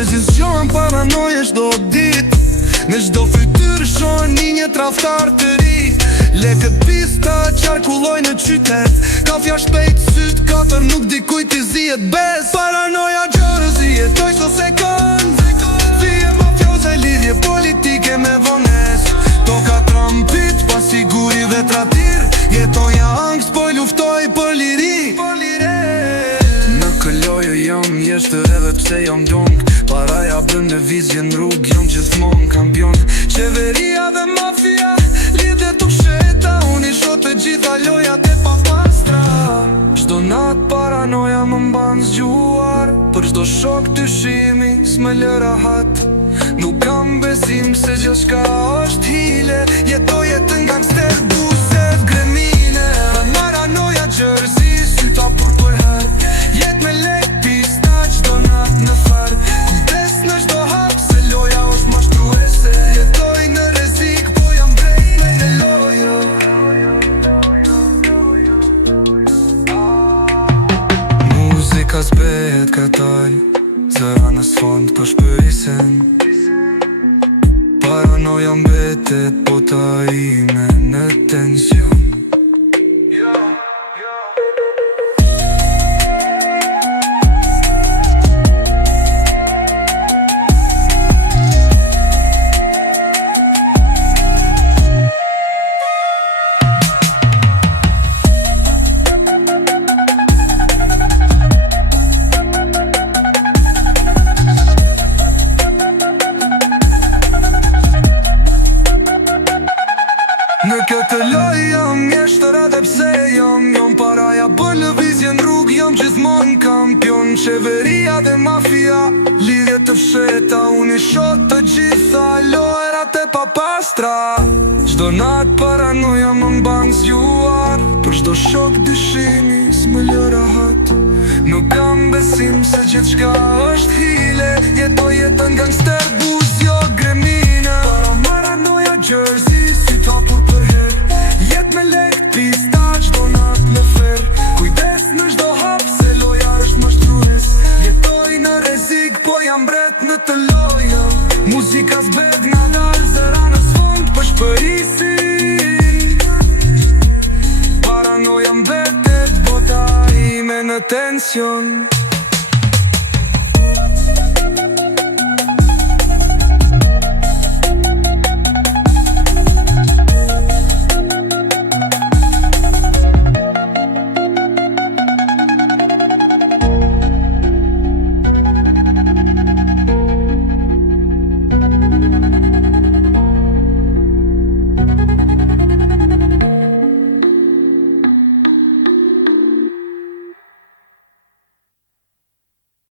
Prezicion paranoje shdo dit, në shdo fytyrë shonë një traftar të ri. Lekët pista qarkulloj në qytet, kafja shpejt syt katër nuk di kujt i zijet bez. Paranoja gjërëzi jetoj so sekund, zije mafioze lidhje politike me vones. Toka trampit pas siguri dhe tratir, jetoja angst po luftoj për liri. Në këllojë jam jeshtër edhe pse jam dong, paraja bën në vizjen rrug, jam gjithmon kampion. Qeveria dhe mafia lidhe të sheta, unë i shot të gjitha lojat e papastra. Shdo nat paranoja më mban zgjuar, për shdo shok të shimi s'me lë rahat. Nuk kam besim se gjithçka është hile, jetoj jetën gangster, buzet, gremine. Paranoja Jersey, syta për her, jet me lek pista qdo nat në far. Kujdes në shdo hap se loja është mashtruese, jetoj në rezik po jam brejt me në lojo. Muzika s'behet kataj, zëra në sfond për shpërisen. Paranoja mbetet bota ime në tension. Në këtë loj jam mjeshtër edhe pse jam paraja për lëvizjen rrug, jam gjithmon kampion. Qeveria dhe mafia lidhje të fsheta, unë i shot të gjitha lojrat e papastra. Çdo nat paranoja më mban zgjuar, për çdo shok dyshimi s'më lë rahat. Nuk kam besim se gjithçka është hile, jetoj jetën gangster, buzjo, gremine. Paranoja Jersey, si tapur për her, jet me lekt pista qdo nat në fer. Kujdes në shdo hap se loja është mashtrues, jetoj në rezik po jam bret në të loja. Muzika s'bet nga dal, zëra në sfond për shpërisin. Paranoja mbetet bota ime në tension.